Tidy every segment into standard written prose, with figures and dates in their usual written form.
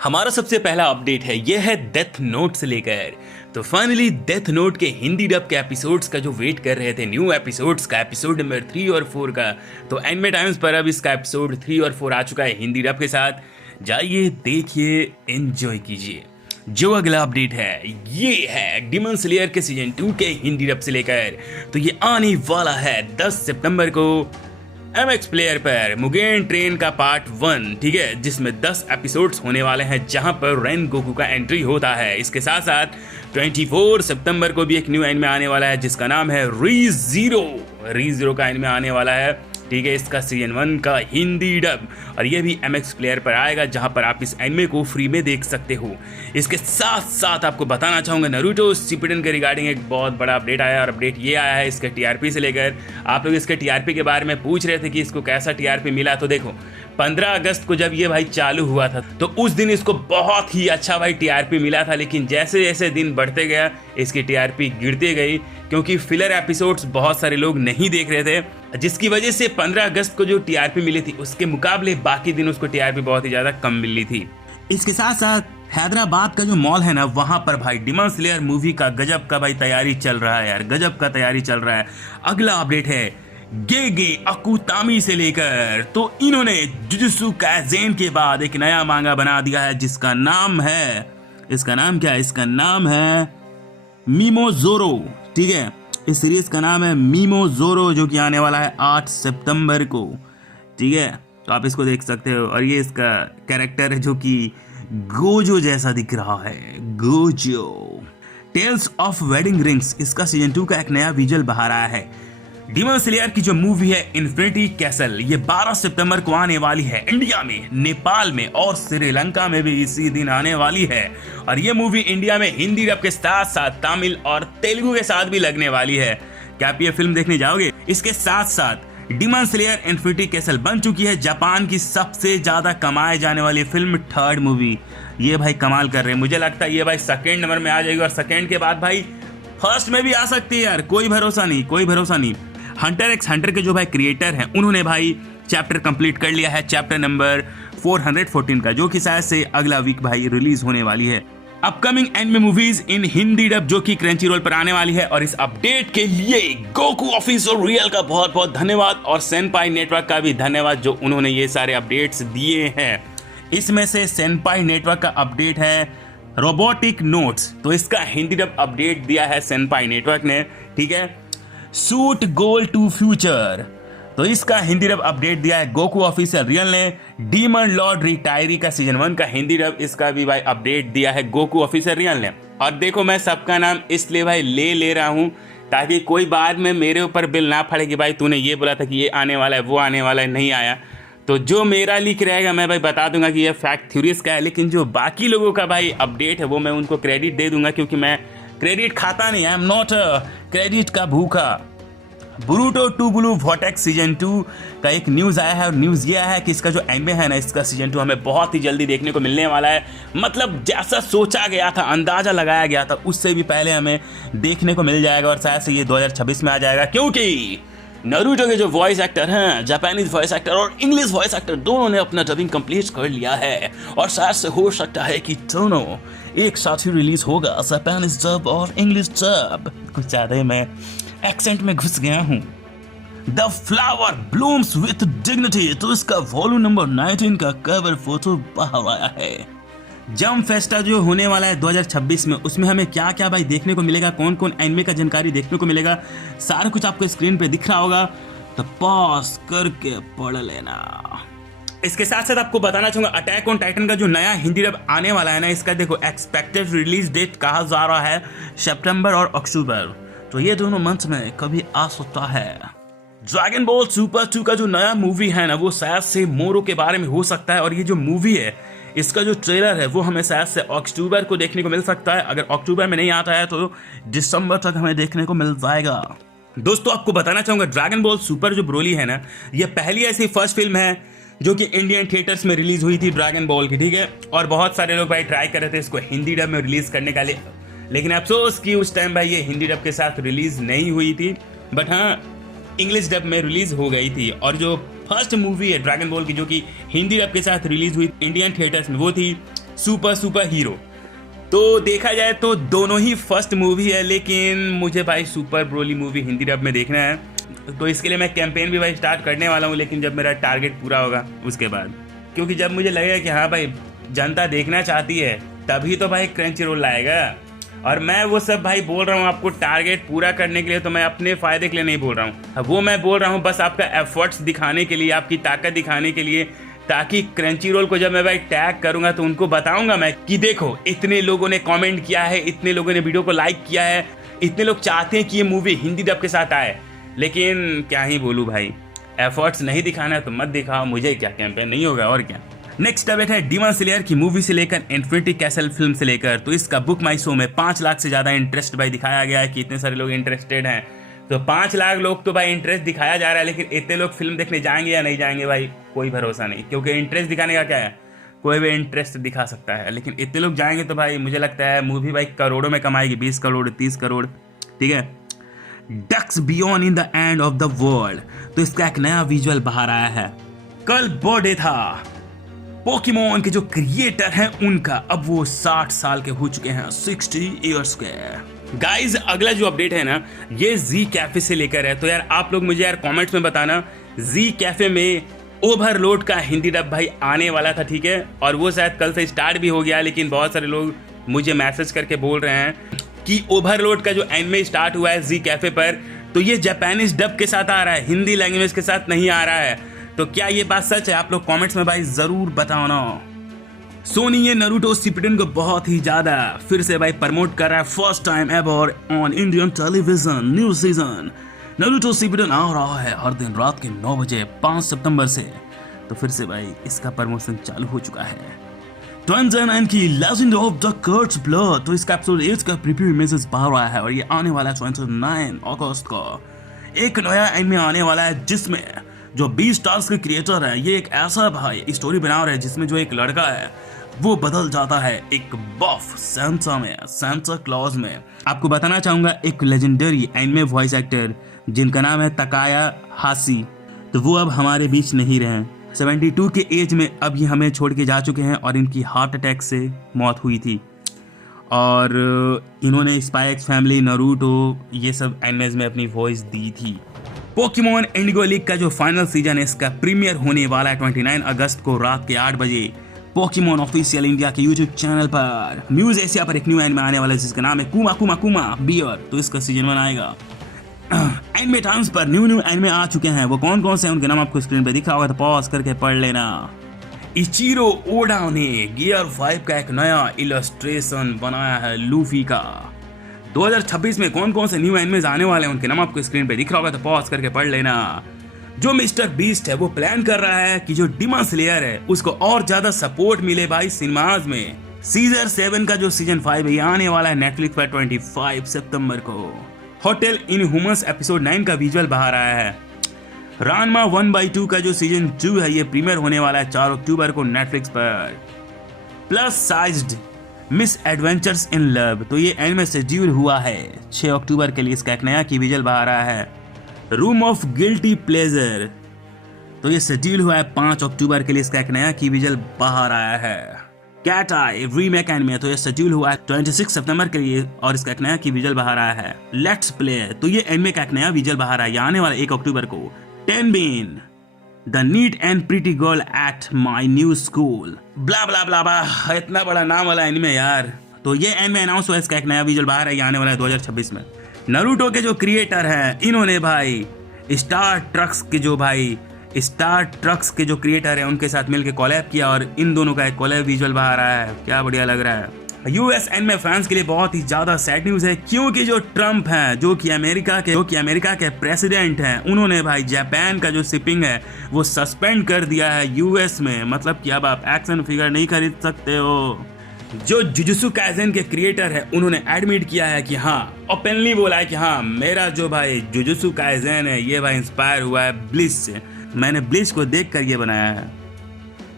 हमारा सबसे पहला अपडेट है, यह है डेथ नोट से लेकर। तो फाइनली डेथ नोट के हिंदी डब के एपिसोड्स का जो वेट कर रहे थे, न्यू एपिसोड्स का, एपिसोड नंबर 3 और 4 का, तो एनिमे टाइम्स पर अब इसका एपिसोड 3 और 4 आ चुका है हिंदी डब के साथ। जाइए देखिए, एंजॉय कीजिए। जो अगला अपडेट है ये है डिमन स्लेयर के सीजन 2 के हिंदी डब से लेकर। तो ये आने वाला है 10 सितंबर को MX प्लेयर पर मुगेन ट्रेन का पार्ट 1, ठीक है, जिसमें 10 एपिसोड्स होने वाले हैं जहां पर रेन गोकू का एंट्री होता है। इसके साथ साथ 24 सितंबर को भी एक न्यू एनिमे आने वाला है जिसका नाम है रीज़ीरो का एनिमे आने वाला है, ठीक है। इसका सीजन 1 का हिंदी डब, और ये भी MX प्लेयर पर आएगा जहां पर आप इस एनिमे को फ्री में देख सकते हो। इसके साथ साथ आपको बताना चाहूंगा नारुतो शिपुडेन के रिगार्डिंग एक बहुत बड़ा अपडेट आया, और अपडेट ये आया है इसके TRP से लेकर। आप लोग इसके TRP के बारे में पूछ रहे थे कि इसको कैसा TRP मिला, तो देखो 15 अगस्त को जब ये भाई चालू हुआ था तो उस दिन इसको बहुत ही अच्छा भाई TRP मिला था, लेकिन जैसे जैसे दिन बढ़ते गया इसकी TRP गिरती गई, क्योंकि फिलर एपिसोड्स बहुत सारे लोग नहीं देख रहे थे, जिसकी वजह से 15 अगस्त को जो TRP मिली थी उसके मुकाबले बाकी दिन उसको TRP बहुत ही ज्यादा कम मिली थी। इसके साथ साथ हैदराबाद का जो मॉल है ना, वहां पर भाई डिमन स्लेयर मूवी का गजब का भाई तैयारी चल रहा है यार, गजब का तैयारी चल रहा है। अगला अपडेट है गेगे अकुतामी से लेकर। तो इन्होंने जुजुत्सु काइसेन के बाद एक नया मांगा बना दिया है जिसका नाम है, इसका नाम क्या है, इसका नाम है मिमोजोरो, ठीक है। इस सीरीज का नाम है मिमोजोरो, जो कि आने वाला है 8 सितंबर को, ठीक है। तो आप इसको देख सकते हो, और ये इसका कैरेक्टर है जो कि गोजो जैसा दिख रहा है, Gojo. Tales of Wedding Rings, इसका सीजन 2 का एक नया विजुअल बाहर आया है। डिमन स्लेयर की जो मूवी है इन्फिनिटी कैसल, ये 12 सितंबर को आने वाली है इंडिया में, नेपाल में और श्रीलंका में भी इसी दिन आने वाली है। और ये मूवी इंडिया में हिंदी डब के साथ साथ तमिल और तेलुगु के साथ भी लगने वाली है। क्या आप ये फिल्म देखने जाओगे? इसके साथ साथ डिमन स्लेयर इन्फिनिटी कैसल बन चुकी है जापान की सबसे ज्यादा कमाए जाने वाली फिल्म, 3rd मूवी। ये भाई कमाल कर रहे हैं, मुझे लगता है ये भाई 2nd नंबर में आ जाएगी, और 2nd के बाद भाई 1st में भी आ सकती है यार, कोई भरोसा नहीं, कोई भरोसा नहीं। हंटर एक्स हंटर के जो भाई क्रिएटर हैं उन्होंने भाई चैप्टर कंप्लीट कर लिया है, चैप्टर नंबर 414 का, जो कि शायद से अगला वीक भाई रिलीज होने वाली है। अपकमिंग एनिमे मूवीज इन हिंदी डब जो कि क्रंचीरोल पर आने वाली है। और इस अपडेट के लिए गोकू ऑफिशियल रियल का बहुत बहुत धन्यवाद, और सेनपाई नेटवर्क का भी धन्यवाद जो उन्होंने ये सारे अपडेट्स दिए हैं। इसमें से सेनपाई नेटवर्क का अपडेट है रोबोटिक नोट्स, तो इसका हिंदी डब अपडेट दिया है सेनपाई नेटवर्क ने, ठीक है। सूट गोल टू फ्यूचर, तो इसका हिंदी डब अपडेट दिया है गोकू ऑफिशियल रियल ने। डीमन लॉर्ड रिटायरी का सीजन 1 का हिंदी डब, इसका भी भाई अपडेट दिया है गोकू ऑफिशियल रियल ने। और देखो मैं सबका नाम इसलिए भाई ले रहा हूं ताकि कोई बाद में मेरे ऊपर बिल ना पड़े कि भाई तूने ये बोला था कि ये आने वाला है, वो आने वाला है, नहीं आया। तो जो मेरा लीक रहेगा मैं भाई बता दूंगा कि ये फैक्ट थ्योरीज का है, लेकिन जो बाकी लोगों का भाई अपडेट है वो मैं उनको क्रेडिट दे दूंगा, क्योंकि मैं क्रेडिट खाता नहीं, आई एम नॉट क्रेडिट का भूखा। बुरुटो टू ब्लू वॉटेक्स सीजन 2 का एक न्यूज़ आया है, और न्यूज़ ये आया है कि इसका जो एनिमे है ना, इसका सीजन 2 हमें बहुत ही जल्दी देखने को मिलने वाला है। मतलब जैसा सोचा गया था, अंदाजा लगाया गया था, उससे भी पहले हमें देखने को मिल जाएगा, और शायद से ये 2026 में आ जाएगा, क्योंकि नारुतो के जो वॉइस एक्टर हैं, जापानीज वॉइस एक्टर और इंग्लिश वॉइस एक्टर, दोनों ने अपना डबिंग कंप्लीट कर लिया है। और शायद से हो सकता है कि दोनों एक साथ ही रिलीज होगा, जापानीज डब और इंग्लिश डब। कुछ ज़्यादा ही मैं एक्सेंट में घुस गया हूँ। The Flower Blooms with Dignity, तो इसका वॉल्यूम नंबर 19 का कवर फोटो बाहर आया है। जम फेस्टा जो होने वाला है 2026 में, उसमें हमें क्या क्या भाई देखने को मिलेगा, कौन कौन एनिमे का जानकारी देखने को मिलेगा, सारा कुछ आपको स्क्रीन पे दिख रहा होगा, तो पॉज करके पढ़ लेना। इसके साथ साथ आपको बताना चाहूंगा अटैक ऑन टाइटन का जो नया हिंदी डब आने वाला है ना, इसका देखो एक्सपेक्टेड रिलीज डेट कहा जा रहा है सितंबर और अक्टूबर, तो ये दोनों मंथ में कभी आ सकता है। ड्रैगन बॉल सुपर 2 का जो नया मूवी है ना, वो शायद से मोरो के बारे में हो सकता है, और ये जो मूवी है इसका जो ट्रेलर है वो हमें शायद से अक्टूबर को देखने को मिल सकता है। अगर अक्टूबर में नहीं आता है तो दिसंबर तक हमें देखने को मिल जाएगा। दोस्तों आपको बताना चाहूंगा ड्रैगन बॉल सुपर जो ब्रोली है ना, ये पहली ऐसी फर्स्ट फिल्म है जो कि इंडियन थिएटर्स में रिलीज हुई थी ड्रैगन बॉल की, ठीक है। और बहुत सारे लोग भाई ट्राई कर रहे थे इसको हिंदी डब में रिलीज करने का, लेकिन अफसोस कि उस टाइम भाई ये हिंदी डब के साथ रिलीज नहीं हुई थी, बट हाँ इंग्लिश डब में रिलीज हो गई थी। और जो फर्स्ट मूवी है ड्रैगन बॉल की जो कि हिंदी डब के साथ रिलीज हुई इंडियन थिएटर्स में, वो थी सुपर सुपर हीरो। तो देखा जाए तो दोनों ही फर्स्ट मूवी है, लेकिन मुझे भाई super Broly movie Hindi dub में देखना है, तो इसके लिए मैं कैंपेन भी भाई स्टार्ट करने वाला हूँ, लेकिन जब मेरा टारगेट पूरा होगा उसके बाद, क्योंकि जब मुझे लगेगा कि हाँ भाई जनता देखना चाहती है तभी तो भाई क्रंची रोल लाएगा। और मैं वो सब भाई बोल रहा हूँ आपको टारगेट पूरा करने के लिए, तो मैं अपने फ़ायदे के लिए नहीं बोल रहा हूँ, वो मैं बोल रहा हूँ बस आपका एफर्ट्स दिखाने के लिए, आपकी ताकत दिखाने के लिए, ताकि क्रंची रोल को जब मैं भाई टैग करूंगा तो उनको बताऊंगा मैं कि देखो इतने लोगों ने कमेंट किया है, इतने लोगों ने वीडियो को लाइक किया है, इतने लोग चाहते हैं कि ये मूवी हिंदी डब के साथ आए। लेकिन क्या ही बोलूँ भाई, एफर्ट्स नहीं दिखाना है तो मत दिखाओ, मुझे क्या कैंपेन नहीं होगा और क्या। नेक्स्ट अपडेट है डीमन स्लेयर की मूवी से लेकर इन्फिनिटी कैसल फिल्म से लेकर, तो इसका बुक माई शो में 5 लाख से ज़्यादा इंटरेस्ट भाई दिखाया गया है कि इतने सारे लोग इंटरेस्टेड हैं। तो 5 लाख लोग तो भाई इंटरेस्ट दिखाया जा रहा है, लेकिन इतने लोग फिल्म देखने जाएंगे या नहीं जाएंगे भाई कोई भरोसा नहीं, क्योंकि इंटरेस्ट दिखाने का क्या है, कोई भी इंटरेस्ट दिखा सकता है, लेकिन इतने लोग जाएंगे तो भाई मुझे लगता है मूवी भाई करोड़ों में कमाएगी, 20 करोड़ 30 करोड़, ठीक है। Ducks beyond in the end of the world, तो इसका एक नया विजुअल बाहर आया है। कल बर्थडे था पोकेमॉन के जो क्रिएटर हैं उनका, अब वो 60 साल के हो चुके हैं, 60 ईयर्स के। गाइज अगला जो अपडेट है ना, ये जी कैफे से लेकर है, तो यार आप लोग मुझे यार कमेंट्स में बताना, जी कैफे में ओवरलोड का हिंदी डब भाई आने वाला था, ठीक है, और वो शायद कल से स्टार्ट भी हो गया, लेकिन बहुत सारे लोग मुझे मैसेज करके बोल रहे हैं कि ओवरलोड का जो एनिमे स्टार्ट हुआ है जी कैफे पर, तो ये जापानीज डब के साथ आ रहा है, हिंदी लैंग्वेज के साथ नहीं आ रहा है। तो क्या ये बात सच है? आप लोग कमेंट्स में भाई जरूर बताना। सोनी ये नारुतो शिपुडेन को बहुत ही ज्यादा फिर से भाई प्रमोट कर रहा है, first time ever on Indian television new season. Naruto Shippuden आ रहा है हर दिन रात के 9 बजे 5 सितंबर से, तो फिर से भाई इसका प्रमोशन चालू हो चुका है। 29 की legend of the curse blood, तो इसका एपिसोड 8 का प्रीव्यू इमेजेस बाहर आया है और ये आने वाला है 29 अगस्त को। एक नया एनिमे आने वाला है जिसमें जो बीस्टार्स के क्रिएटर है, ये एक ऐसा भाई स्टोरी बना रहे हैं जिसमें जो एक लड़का है वो बदल जाता है एक बफ सांता क्लॉज में। आपको बताना चाहूंगा एक लेजेंडरी एनिमे वॉइस एक्टर जिनका नाम है तकाया हाशी, तो वो अब हमारे बीच नहीं रहे। 72 के एज में अब ये हमें छोड़ के जा चुके हैं और इनकी हार्ट अटैक से मौत हुई थी। और इन्होंने स्पाई एक्स फैमिली, नारुतो, ये सब एनिमेज में अपनी वॉइस दी थी। पोकेमॉन इंडिगो लीग का जो फाइनल सीजन है इसका प्रीमियर होने वाला है 29 अगस्त को रात के 8 बजे पोकेमॉन ऑफिशियल इंडिया के यूट्यूब चैनल पर। म्यूज एशिया पर एक न्यू एनिमे आने वाला है जिसका नाम है कुमा कुमा कुमा बियर, तो इसका सीजन 1 आएगा। एनिमे टाइम्स पर न्यू एनिमे आ चुके हैं, वो कौन कौन से हैं उनके नाम आपको स्क्रीन पे दिखा होगा, तो पॉज करके पढ़ लेना। इचिरो ओडा ने गियर 5 का एक नया इलस्ट्रेशन बनाया है लूफी का। 2026 में कौन कौन से न्यू एनिमेज आने वाले हैं उनके नाम आपको स्क्रीन पे दिख रहा होगा, तो पॉज करके पढ़ लेना। जो मिस्टर बीस्ट है वो प्लान कर रहा है कि जो डीमन स्लेयर है उसको और ज्यादा सपोर्ट मिले भाई सिनेमाज में। सीजन 7 का जो सीजन 5 है ये आने वाला है नेटफ्लिक्स पर 25 सितंबर को। होटल इनह्यूमंस एपिसोड 9 का विजुअल बाहर आया है। रानमा 1/2 का जो सीजन 2 है ये प्रीमियर होने वाला है 4 अक्टूबर को नेटफ्लिक्स पर। Plus sized miss adventures in love, तो ये एनिमे शेड्यूल हुआ है 6 अक्टूबर के लिए, इसका एक नया की विजुअल बाहर आया है। रूम ऑफ गिल्टी प्लेजर, तो ये शेड्यूल हुआ है 5 अक्टूबर के लिए, इसका एक नया की विजुअल बाहर आया है। कैट आई रीमेक एनिमे, तो ये शेड्यूल हुआ है 26 सितंबर के लिए और इसका एक नया की विजुअल बाहर आया है। लेट्स प्ले, तो ये एनिमे का एक नया विजुअल बाहर आया, आने वाला 1 अक्टूबर को। Tenbin the neat and pretty girl at my new school, blah blah blah blah, इतना बड़ा नाम वाला एनिमे यार। तो ये एनिमे अनाउंस हुआ, इसका एक नया विजुअल बाहर है, आने वाला है 2026 में। नारुतो के जो क्रिएटर हैं इन्होंने भाई स्टार ट्रक्स के जो क्रिएटर हैं उनके साथ मिलकर कोलैब किया और इन दोनों का एक कोलैब विजुअल बाहर आया है, क्या बढ़िया लग रहा है। यूएस एनिमे फैंस के लिए बहुत ही ज्यादा सैड न्यूज है, क्योंकि जो ट्रम्प हैं जो कि अमेरिका के प्रेसिडेंट हैं, उन्होंने भाई जापान का जो शिपिंग है वो सस्पेंड कर दिया है यूएस में। मतलब कि अब आप एक्शन फिगर नहीं खरीद सकते हो। जो जुजुत्सु काइसेन के क्रिएटर है उन्होंने एडमिट किया है कि हाँ, ओपनली बोला है कि हाँ, मेरा जो भाई जुजुत्सु काइसेन है ये भाई इंस्पायर हुआ है ब्लिच से, मैंने ब्लिच को देखकर ये बनाया है।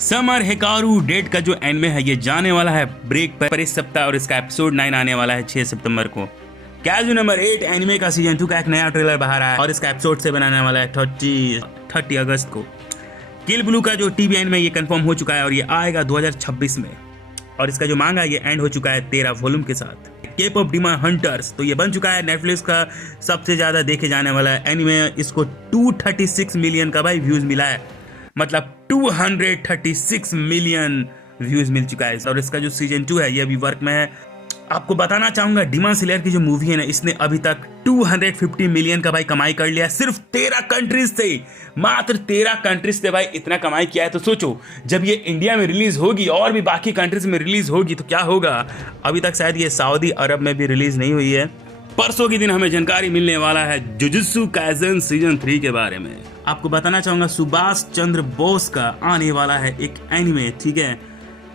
समर हिकारू डेट का जो एनिमे है ये जाने वाला है ब्रेक पर इस सप्ताह और इसका एपिसोड 9 आने वाला है 6 सितंबर को। कैजू नंबर 8 एनिमे का सीजन 2 का एक नया ट्रेलर बाहर आया और इसका एपिसोड 7 आने वाला है 30 अगस्त को। किल ब्लू का जो टीवी एनिमे ये कंफर्म हो चुका है और ये आएगा 2026 में। और इसका जो मांगा ये एंड हो चुका है 13 वॉल्यूम के साथ। केप ऑफ डिमन हंटर्स तो ये बन चुका है नेटफ्लिक्स का सबसे ज्यादा देखे जाने वाला एनिमे। इसको 236 मिलियन का भाई व्यूज मिला है, मतलब 236 मिलियन व्यूज मिल चुका है। और इसका जो सीजन 2 है ये अभी वर्क में है। आपको बताना चाहूंगा डिमन स्लेयर की जो मूवी है ना, इसने अभी तक 250 मिलियन का भाई कमाई कर लिया, सिर्फ 13 कंट्रीज से, मात्र 13 कंट्रीज से भाई इतना कमाई किया है। तो सोचो जब ये इंडिया में रिलीज होगी और भी बाकी कंट्रीज में रिलीज होगी तो क्या होगा। अभी तक शायद ये सऊदी अरब में भी रिलीज नहीं हुई है। परसों के दिन हमें जानकारी मिलने वाला है जुजुत्सु काइसेन सीजन 3 के बारे में। आपको बताना चाहूंगा सुभाष चंद्र बोस का आने वाला है एक एनिमे, ठीक है,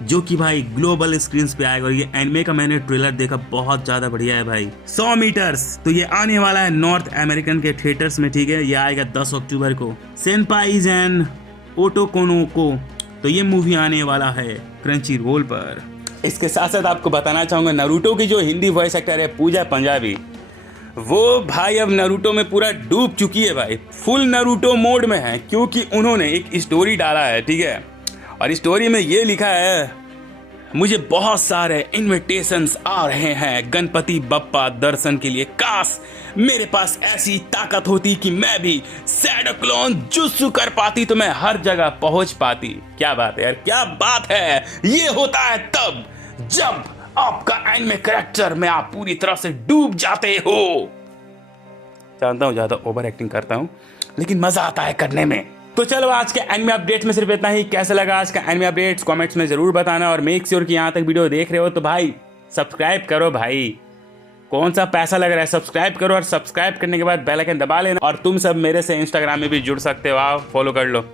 जो कि भाई ग्लोबल स्क्रीन पे आएगा। और ये एनिमे का मैंने ट्रेलर देखा, बहुत ज्यादा बढ़िया है भाई। 100 मीटर्स तो ये आने वाला है नॉर्थ अमेरिकन के थिएटर्स में, ठीक है, ये आएगा 10 अक्टूबर को। सेनपाइज एंड ओटोकोनोको तो ये मूवी आने वाला है क्रंची रोल पर। इसके साथ साथ आपको बताना चाहूंगा नारुतो की जो हिंदी वॉइस एक्टर है पूजा पंजाबी, वो भाई अब नारुतो में पूरा डूब चुकी है भाई, फुल नारुतो मोड में है, क्योंकि उन्होंने एक स्टोरी डाला है, ठीक है, और स्टोरी में ये लिखा है मुझे बहुत सारे इनविटेशंस आ रहे हैं गणपति बप्पा दर्शन के लिए, काश मेरे पास ऐसी ताकत होती कि मैं भी शैडो क्लोन जुत्सु कर पाती तो मैं हर जगह पहुंच पाती। क्या बात है यार, क्या बात है। ये होता है तब जब आपका एनिमे कैरेक्टर में आप पूरी तरह से डूब जाते हो। जानता हूं ज्यादा ओवर एक्टिंग करता हूं, लेकिन मजा आता है करने में। तो चलो आज के एनिमे अपडेट्स में सिर्फ इतना ही। कैसा लगा आज का एनिमे अपडेट्स कमेंट्स में जरूर बताना, और मेक श्योर कि यहाँ तक वीडियो देख रहे हो तो भाई सब्सक्राइब करो भाई, कौन सा पैसा लग रहा है, सब्सक्राइब करो, और सब्सक्राइब करने के बाद बेल आइकन दबा लेना। और तुम सब मेरे से इंस्टाग्राम में भी जुड़ सकते हो, आओ फॉलो कर लो।